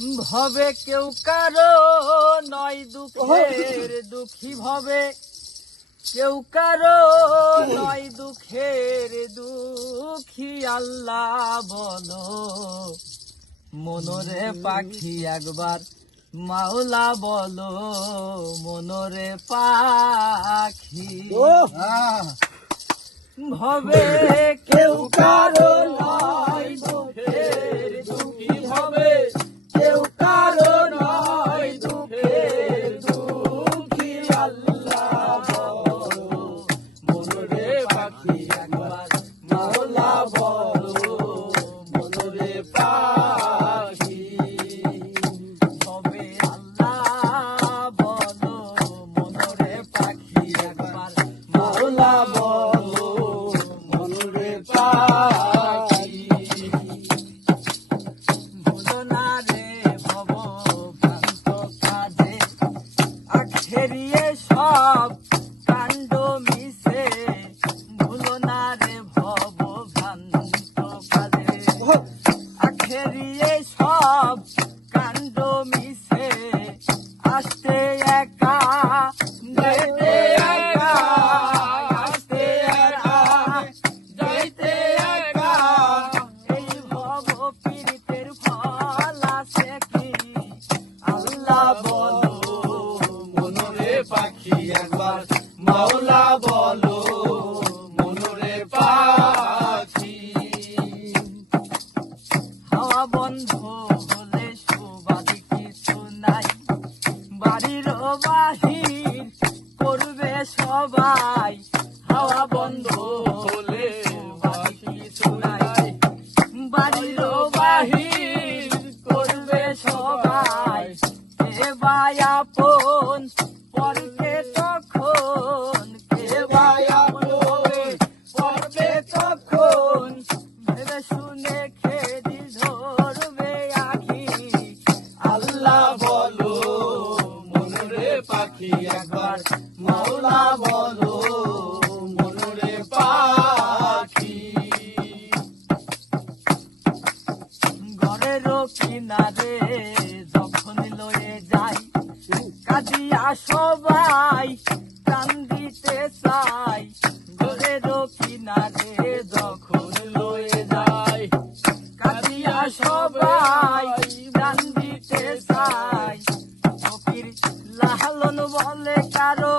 ভবে কেউ কারো নয় দুঃখের দুঃখী ভবে কেউ কারো নয় দুঃখের দুঃখী আল্লাহ বলো মনরে পাখি একবার মাওলা বলো মনরে পাখি ভবে কেউ কারো নয় দুঃখের দুঃখী ভবে কেউ কারো নয় দুঃখের দুঃখী আল্লাহ বলো মনরে পাখি একবার মাওলা বলো মনরে পাখি ভবে আল্লাহ বলো মনরে পাখি একবার মাওলা বলো মনরে পাখি ভুলনা রে ভব ভ্রান্ত কাজে আখেরিয়ে সব কাণ্ড মিশে ভুলনা রে ভব ভ্রান্ত কাজে আখেরিয়ে সব কাণ্ড মিশে আসতে একা যাইতে একা আসতে একা যাইতে একা এই ভব পীড়িতের ফল আছে কি আল্লাহ বলো মনরে পাখি একবার মাওলা বলো মনরে পাখি হাওয়া বন্ধ হলে সুবাদি কিছু নাই বাড়ির বাহির করবে সবাই হাওয়া বন্ধ হলে সুবাদি কিছু নাই বাড়ির বাহির করবে সবাই কে ভাই আপন পরকে তখন কে ভাই আপন পরকে তখন ভেবে শুনে খেদি ধরবে আখি আল্লাহ বলো মনরে পাখি একবার মাওলা বলো মনরে পাখি ঘরের কিনারে যখন লয়ে যাই কাঁদিয়া সবাই কান দিতে চাই ঘরের কিনারে যখন লয়ে যাই কাঁদিয়া সবাই কান দিতে চাই ফকির লালন বলে কারো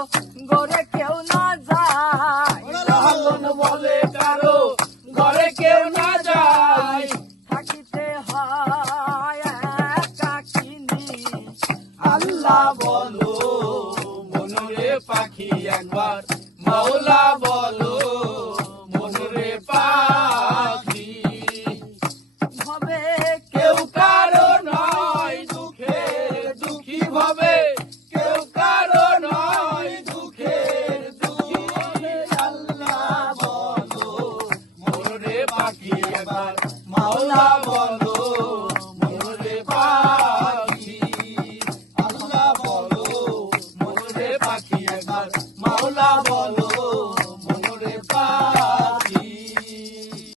ঘরে কেউ না যায় লালন বলে কারো ঘরে কেউ না যায় থাকিতে হয় একাকিনী আল্লাহ বলো মনরে পাখি একবার মাওলা বলো